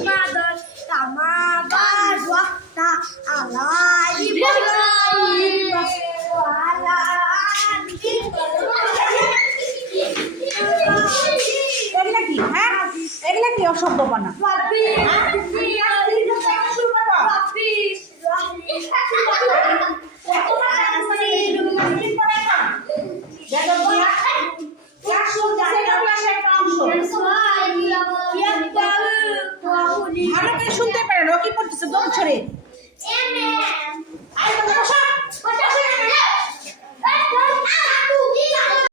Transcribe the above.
محمد كما باركت على إبراهيم وعلى آل এগুলা কি হ্যাঁ এগুলা কি অসভ্য বানা ভালো করে শুনতে পারে ও কি করতেছে দম ছড়ে।